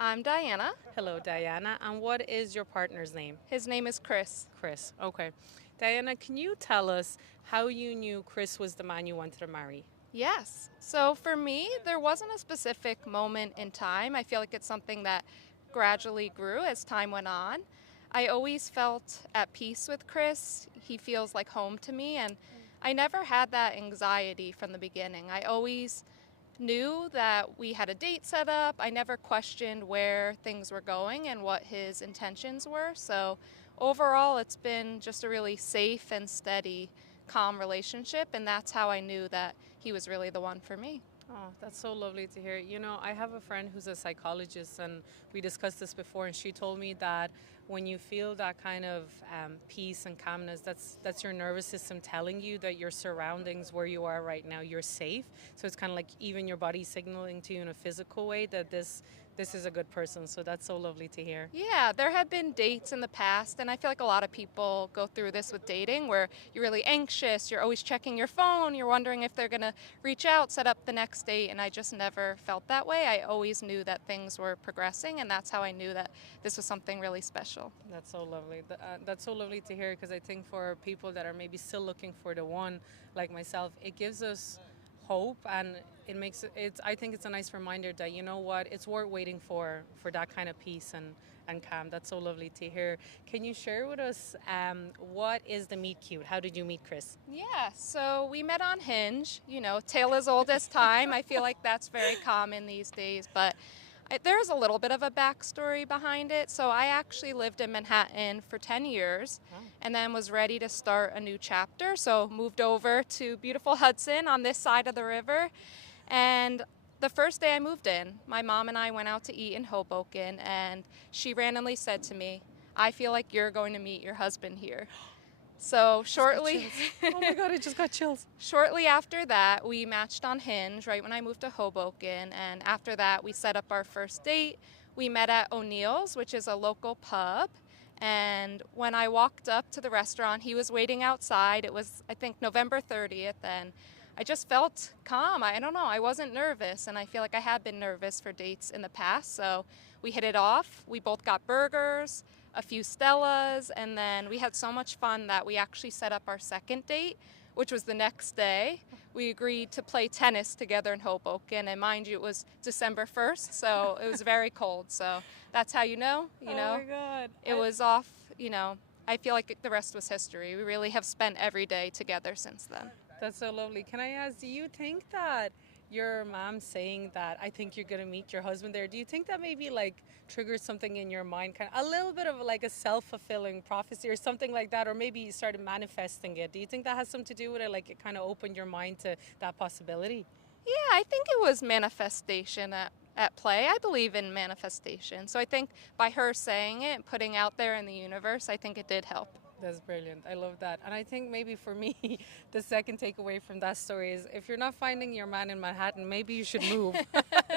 I'm Diana. Hello, Diana. And what is your partner's name? His name is Chris. Chris. Okay. Diana, can you tell us how you knew Chris was the man you wanted to marry? Yes. So for me, there wasn't a specific moment in time. I feel like it's something that gradually grew as time went on. I always felt at peace with Chris. He feels like home to me, and I never had that anxiety from the beginning. I always knew that we had a date set up. I never questioned where things were going and what his intentions were. So overall, it's been just a really safe and steady, calm relationship. And that's how I knew that he was really the one for me. Oh, that's so lovely to hear. I have a friend who's a psychologist, and we discussed this before, and she told me that when you feel that kind of peace and calmness, that's your nervous system telling you that your surroundings, where you are right now, you're safe. So it's kind of like even your body signaling to you in a physical way that this is a good person. So that's so lovely to hear. Yeah, there have been dates in the past, and I feel like a lot of people go through this with dating where you're really anxious, you're always checking your phone, you're wondering if they're going to reach out, set up the next date, and I just never felt that way. I always knew that things were progressing, and that's how I knew that this was something really special. That's so lovely. That's so lovely to hear because I think for people that are maybe still looking for the one, like myself, it gives us hope and it makes it. I think it's a nice reminder that you know what, it's worth waiting for that kind of peace and calm. That's so lovely to hear. Can you share with us what is the meet cute? How did you meet Chris? Yeah, so we met on Hinge, tale as old as time. I feel like that's very common these days, but there's a little bit of a backstory behind it. So I actually lived in Manhattan for 10 years and then was ready to start a new chapter. So moved over to beautiful Hudson on this side of the river. And the first day I moved in, my mom and I went out to eat in Hoboken, and she randomly said to me, I feel like you're going to meet your husband here. So Just got shortly, chills. Oh my god, I just got chills. shortly after that, we matched on Hinge right when I moved to Hoboken. And after that, we set up our first date. We met at O'Neill's, which is a local pub. And when I walked up to the restaurant, he was waiting outside. It was, I think, November 30th. And I just felt calm. I don't know. I wasn't nervous. And I feel like I had been nervous for dates in the past. So we hit it off. We both got burgers, a few Stellas, and then we had so much fun that we actually set up our second date, which was the next day. We agreed to play tennis together in Hoboken, and mind you, it was December 1st, so it was very cold. So that's how you Oh know, my god. it was off, I feel like the rest was history. We really have spent every day together since then. That's so lovely. Can I ask, do you think that your mom saying that I think you're gonna meet your husband there, do you think that maybe like triggers something in your mind, kind of a little bit of like a self-fulfilling prophecy or something like that, or maybe you started manifesting it? Do you think that has something to do with it? Like it kind of opened your mind to that possibility? Yeah, I think it was manifestation at play. I believe in manifestation. So I think by her saying it, putting out there in the universe, I think it did help. That's brilliant. I love that. And I think maybe for me, the second takeaway from that story is if you're not finding your man in Manhattan, maybe you should move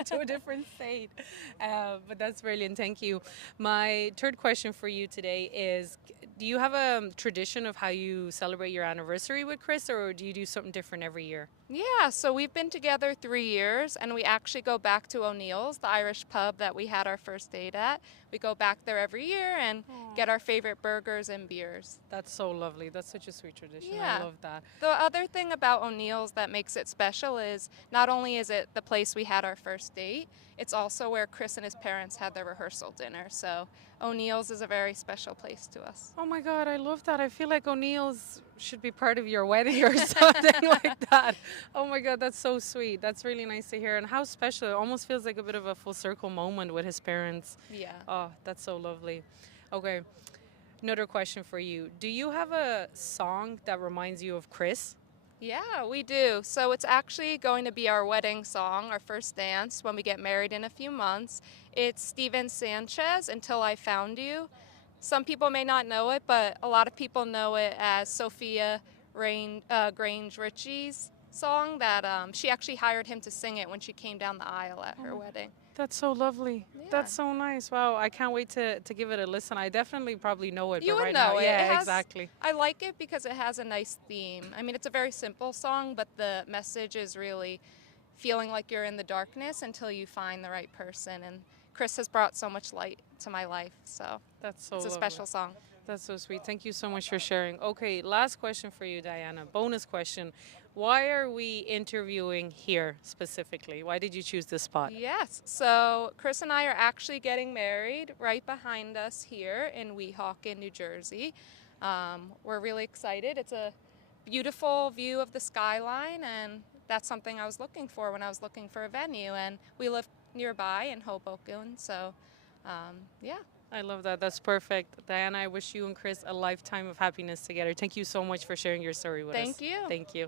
to a different state. But that's brilliant. Thank you. My third question for you today is, do you have a tradition of how you celebrate your anniversary with Chris, or do you do something different every year? Yeah, so we've been together 3 years, and we actually go back to O'Neill's, the Irish pub that we had our first date at. We go back there every year and get our favorite burgers and beers. That's so lovely. That's such a sweet tradition. I Yeah. love that. The other thing about O'Neill's that makes it special is not only is it the place we had our first date, it's also where Chris and his parents had their rehearsal dinner. So O'Neill's is a very special place to us. Oh my God, I love that. I feel like O'Neill's should be part of your wedding or something like that. Oh my God, that's so sweet. That's really nice to hear. And how special. It almost feels like a bit of a full circle moment with his parents. Yeah. Oh, that's so lovely. Okay, another question for you. Do you have a song that reminds you of Chris? Yeah, we do. So it's actually going to be our wedding song, our first dance when we get married in a few months. It's Steven Sanchez, Until I Found You. Some people may not know it, but a lot of people know it as Grange Ritchie's song that she actually hired him to sing it when she came down the aisle at her wedding. That's so lovely. Yeah. That's so nice. Wow, I can't wait to give it a listen. I definitely probably know it, You but would right know now, it. yeah, It has, exactly. I like it because it has a nice theme. I mean, it's a very simple song, but the message is really feeling like you're in the darkness until you find the right person. And Chris has brought so much light to my life. So That's so it's a lovely. special song. That's so sweet. Thank you so much for sharing. Okay, last question for you, Diana. Bonus question. Why are we interviewing here specifically? Why did you choose this spot? Yes. So Chris and I are actually getting married right behind us here in Weehawken, New Jersey. We're really excited. It's a beautiful view of the skyline, and that's something I was looking for when I was looking for a venue. And we live nearby in Hoboken, so yeah. I love that. That's perfect. Diana, I wish you and Chris a lifetime of happiness together. Thank you so much for sharing your story with us. Thank you. Thank you.